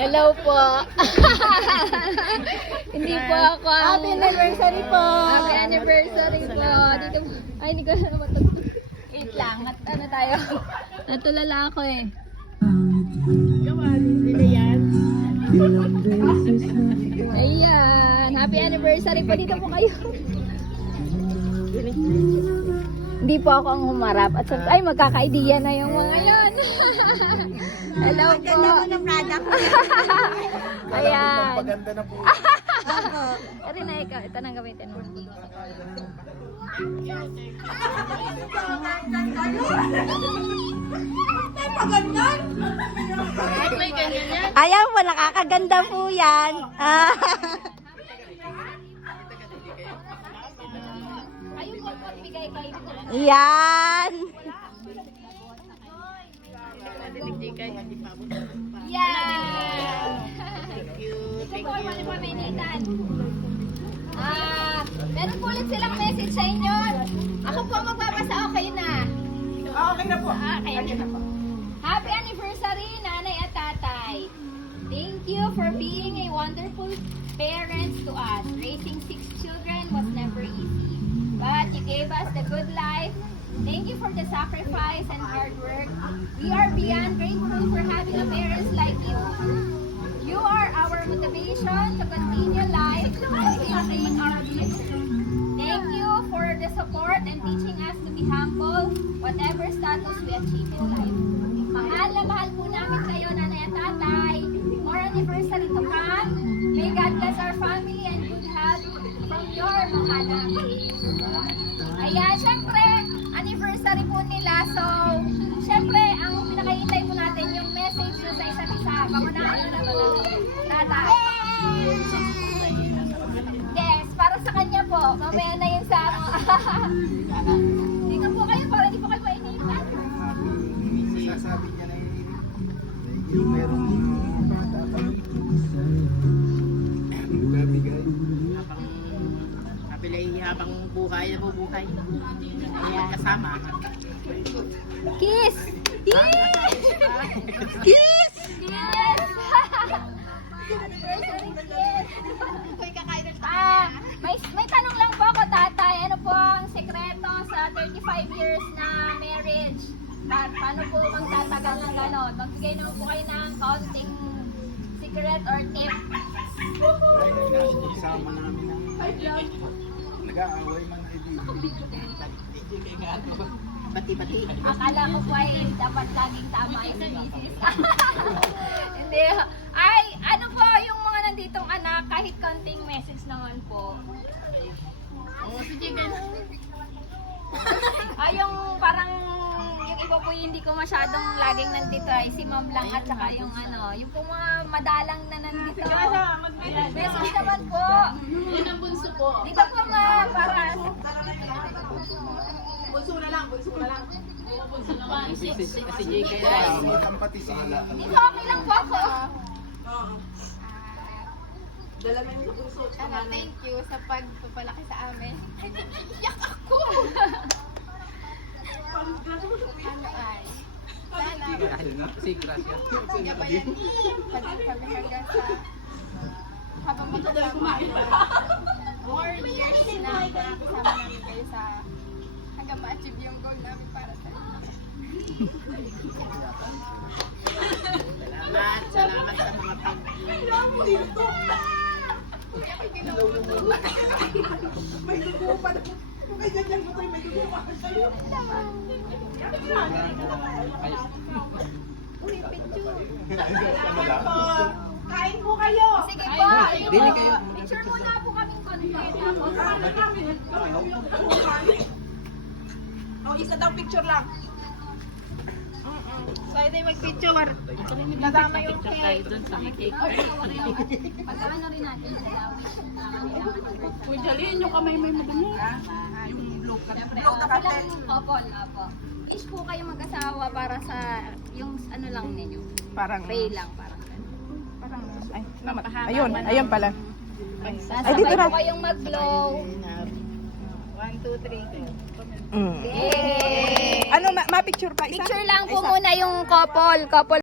Hello po. Hindi po ako ang... Happy anniversary po! Happy anniversary po. Dito po. Ay, hindi ko na matutulog. Wait lang. Ano tayo? Natulala ako eh. Gawan nila yan. Ayan. Happy anniversary po. Dito po kayo. Hindi po ako ang humarap. At ay, magkaka-idea na yung mga yan. Hello po. Ganda mo ng product. Ayan. Paganda na po. Eri na ikaw. Ito nang gamitin mo. Ayaw mo, nakakaganda po yan. Ayun po po. Bigay kayo. Yan. Yan. Ito po ay malipamenitan. Meron po ulit silang message sa inyo. Ako po magbabasa. Okay na. Okay na po. Okay na po. Happy anniversary, nanay at tatay. Thank you for being a wonderful parents to us. Raising 6 children was never easy. But you gave us the good life. Thank you for the sacrifice and hard work. We are beyond grateful for having a parents like you. You are our motivation to continue life and building our future. Thank you for the support and teaching us to be humble, whatever status we achieve in life. Mahal na mahal po namin kayo, nanay at tatay. More anniversary to come. May God bless our family and good health from your mga Ayan, syempre, anniversary po nila. So, syempre, ang pinakahintay po natin yung message nyo sa isa't isa. Pangunahan nyo na po. Tatay. Yes, para sa kanya po. Mamaya na yun sa Dito po kayo para di po kayo mainitan. Sasabi niya na yung merong bata pa. Bigay. Kapilay habang buhay ako buhay. Ayan, kasama. Kiss! Yes! Kiss! Yes! Anniversary kiss! May tanong lang po ako, tatay. Ano po ang sekreto sa 35 years na marriage? Paano po magtatagal ng ganon? Magbigay naman po kayo ng counting secret or tip. Isama namin na nag-aaway man ay di. Pati-pati. Akala ko po ay dapat laging tama yung misis. Hindi. Ay, ano po yung mga nanditong anak, kahit konting message naman po. Sige, ganun. Ay, yung parang yung iba po yung hindi ko masyadong laging nandito ay si ma'am lang at saka yung ano, yung po mga madalang na nandito. Message naman po. Yan ang bunso po. Dito po ma, para Bunso na lang. Bunso naman. Si JK. Ang pati si dito okay lang po ako. Dala mo yung bunso. Thank you sa pagpapalaki sa amin. Iyak ako! Ano ay? Sana Si Gracia. gabayan kami hanggang sa habang more years na kasama namin kayo sa hanggang ma-achieve yung goal namin para sa inyo. Salamat sa mga pag... May dugo pa. May ganyan mo tayo. May dugo pa. Uy, picture! Kain po kayo. Sige po! Dili kayo. Picture muna po kaming contact. Oh, isa daw picture lang. Pwede mag-picture. Nadama yung cake. Pagkaano rin natin sila. Uy, daliin yung kamay may madami. Siyempre, opo. Each po kayo mag-asawa para sa yung ano lang ninyo. Parang, Pay lang, parang ay, ayun pala. Ay, dito na. po kayong mag-blow. 1, 2, 3. Mm. Yay! Ano, picture pa isa. Picture lang po muna yung couple. Couple